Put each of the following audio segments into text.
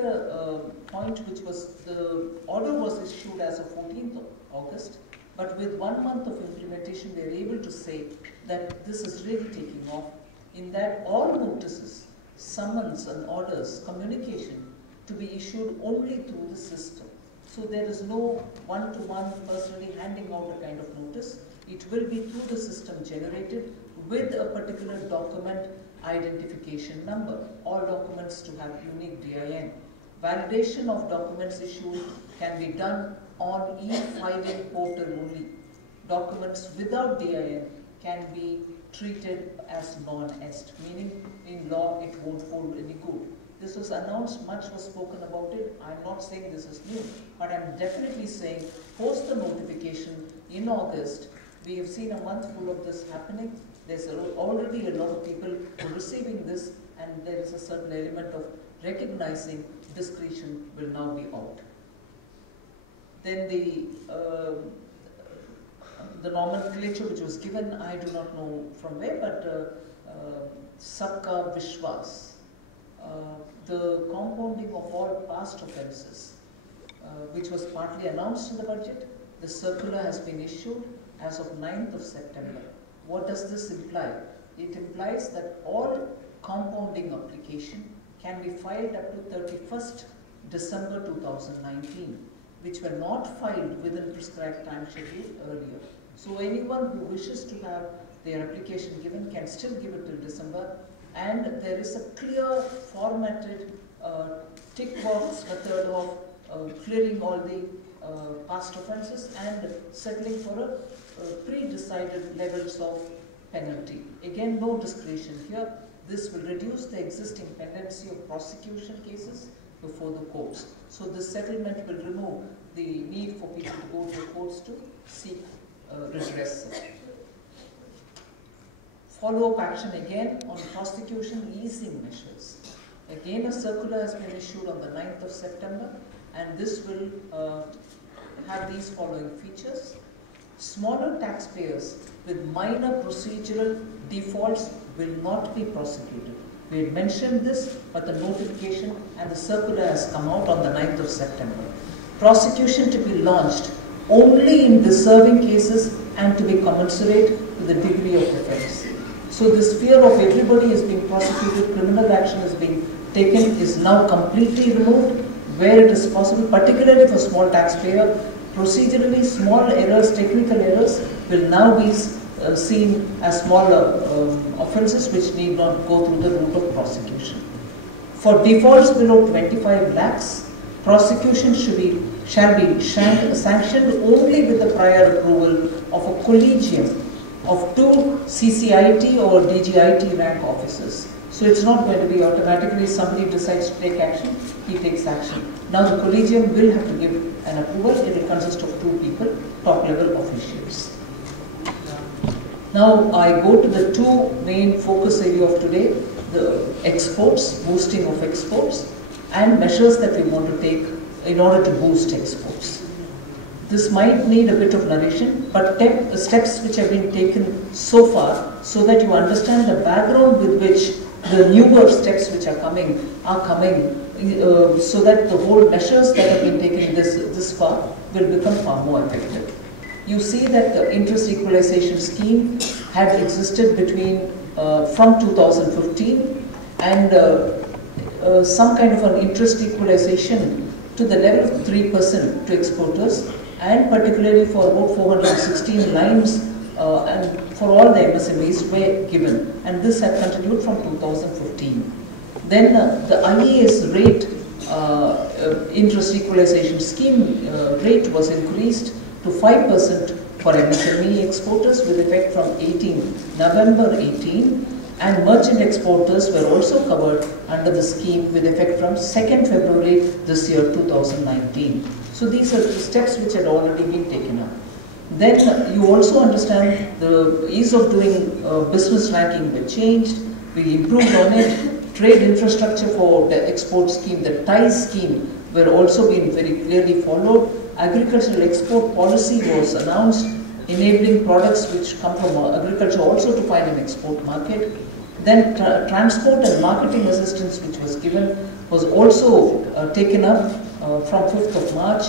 particular point which was, the order was issued as of 14th of August, but with 1 month of implementation we are able to say that this is really taking off, in that all notices, summons and orders, communication to be issued only through the system. So there is no one-to-one personally handing out a kind of notice. It will be through the system generated with a particular document identification number. All documents to have unique DIN. Validation of documents issued can be done on e-filing portal only. Documents without DIN can be treated as non-est, meaning in law it won't hold any good. This was announced, much was spoken about it. I'm not saying this is new, but I'm definitely saying post the notification in August, we have seen a month full of this happening. There's already a lot of people receiving this, and there is a certain element of recognizing discretion will now be out. Then the nomenclature which was given, I do not know from where, but Sabka Vishwas. The compounding of all past offences, which was partly announced in the budget. The circular has been issued as of 9th of September. What does this imply? It implies that all compounding application can be filed up to 31st December 2019, which were not filed within prescribed time schedule earlier. So anyone who wishes to have their application given can still give it till December. And there is a clear formatted tick box method of clearing all the past offences and settling for a pre-decided levels of penalty. Again, no discretion here. This will reduce the existing pendency of prosecution cases before the courts. So this settlement will remove the need for people to go to the courts to seek redress. Follow-up action again on prosecution easing measures. Again, a circular has been issued on the 9th of September, and this will have these following features. Smaller taxpayers with minor procedural defaults will not be prosecuted. We had mentioned this, but the notification and the circular has come out on the 9th of September. Prosecution to be launched only in deserving cases and to be commensurate with the degree of offence. So this fear of everybody is being prosecuted, criminal action is being taken, is now completely removed where it is possible, particularly for small taxpayer. Procedurally, small errors, technical errors will now be seen as small offences which need not go through the route of prosecution. For defaults below 25 lakhs, prosecution shall be sanctioned only with the prior approval of a collegium of 2 CCIT or DGIT rank officers. So it's not going to be automatically somebody decides to take action, he takes action. Now the collegium will have to give an approval. It will consist of 2 people, top level officials. Now I go to the 2 main focus area of today, the exports, boosting of exports, and measures that we want to take in order to boost exports. This might need a bit of narration, but steps which have been taken so far so that you understand the background with which the newer steps which are coming so that the whole measures that have been taken this far will become far more effective. You see that the interest equalization scheme had existed from 2015 and some kind of an interest equalization to the level of 3% to exporters, and particularly for about 416 lines and for all the MSMEs were given, and this had continued from 2015. Then the IAS rate, interest equalization scheme rate was increased to 5% for MSME exporters with effect from November 18, and merchant exporters were also covered under the scheme with effect from 2nd February this year 2019. So these are the steps which had already been taken up. Then you also understand the ease of doing business ranking were changed. We improved on it. Trade infrastructure for the export scheme, the TIE scheme, were also being very clearly followed. Agricultural export policy was announced, enabling products which come from agriculture also to find an export market. Then transport and marketing assistance, which was given, was also taken up from 5th of March.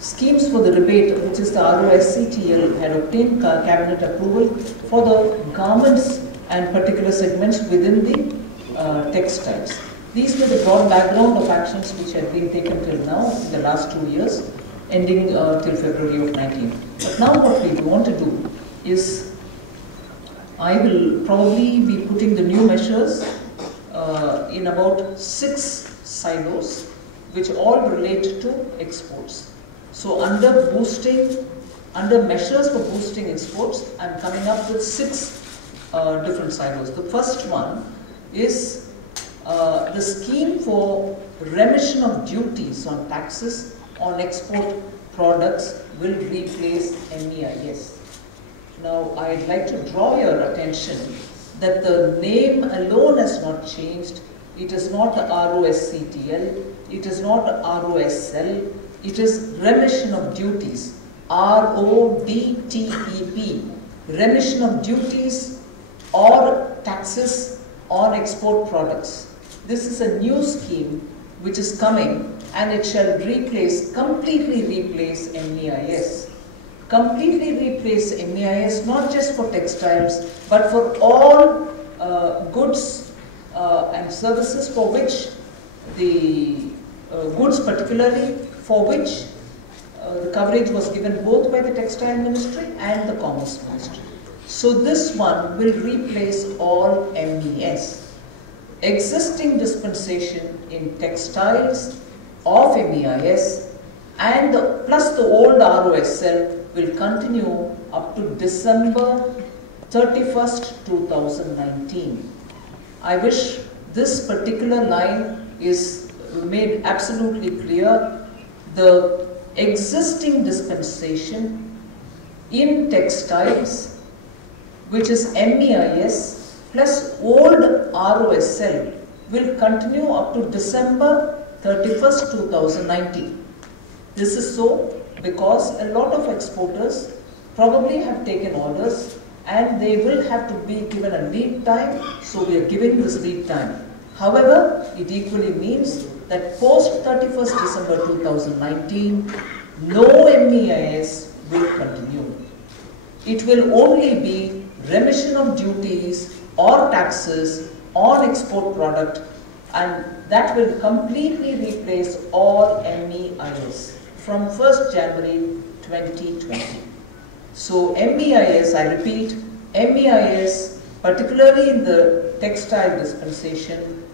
Schemes for the rebate, which is the ROSCTL, had obtained cabinet approval for the garments and particular segments within the textiles. These were the broad background of actions which had been taken till now in the last 2 years, ending till February of 19. But now what we want to do is, I will probably be putting the new measures in about 6 silos, which all relate to exports. So under boosting, under measures for boosting exports, I am coming up with 6 different silos. The first one is the scheme for remission of duties on taxes on export products will replace MEIS. Now, I'd like to draw your attention that the name alone has not changed. It is not the ROSCTL, it is not the ROSL, it is remission of duties, RODTEP, remission of duties or taxes on export products. This is a new scheme which is coming, and it shall replace, completely replace MEIS. Completely replace MEIS, not just for textiles, but for all goods and services for which the goods particularly for which the coverage was given both by the Textile Ministry and the Commerce Ministry. So this one will replace all MES. Existing dispensation in textiles of MEIS and plus the old ROSL will continue up to December 31st, 2019. I wish this particular line is made absolutely clear. The existing dispensation in textiles, which is MEIS plus old ROSL, will continue up to December 31st, 2019. This is so because a lot of exporters probably have taken orders and they will have to be given a lead time, so we are giving this lead time. However, it equally means that post 31st December 2019, no MEIS will continue. It will only be remission of duties or taxes on export product, and that will completely replace all MEIS from 1st January 2020. So MEIS, I repeat, MEIS, particularly in the textile dispensation,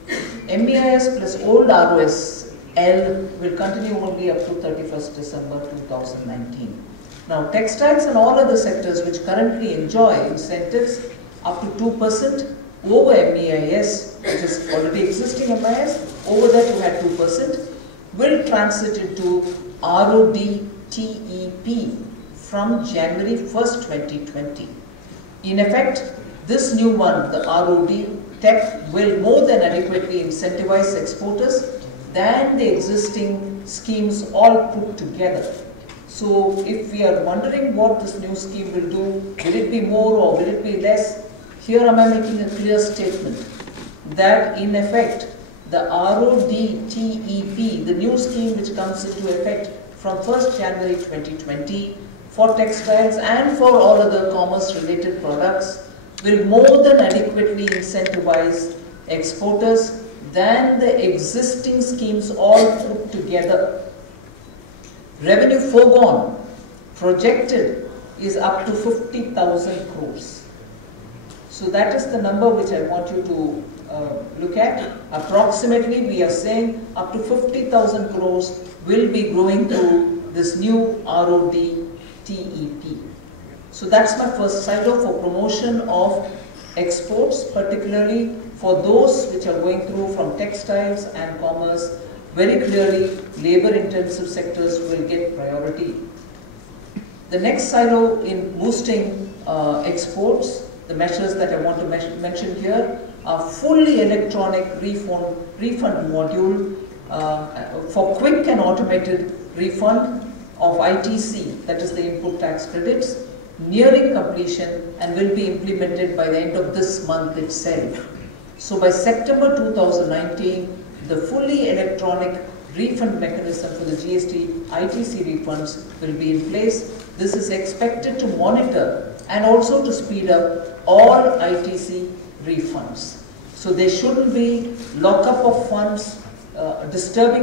MEIS plus old ROSL will continue only up to 31st December 2019. Now, textiles and all other sectors which currently enjoy incentives up to 2% over MEIS, which is already existing MEIS, over that you had 2%, will transit into RODTEP from January 1st, 2020. In effect, this new one, the RODTEP, will more than adequately incentivize exporters than the existing schemes all put together. So if we are wondering what this new scheme will do, will it be more or will it be less? Here am I making a clear statement that in effect the RODTEP, the new scheme which comes into effect from 1st January 2020 for textiles and for all other commerce related products, will more than adequately incentivize exporters than the existing schemes all put together. Revenue foregone projected is up to 50,000 crores. So that is the number which I want you to look at. Approximately, we are saying up to 50,000 crores will be going to this new RODTEP. So that's my first silo for promotion of exports, particularly for those which are going through from textiles and commerce. Very clearly, labor-intensive sectors will get priority. The next silo in boosting exports, the measures that I want to mention here are fully electronic refund module for quick and automated refund of ITC, that is the input tax credits, nearing completion and will be implemented by the end of this month itself. So by September 2019, the fully electronic refund mechanism for the GST ITC refunds will be in place. This is expected to monitor and also to speed up all ITC refunds. So there shouldn't be lockup of funds, disturbing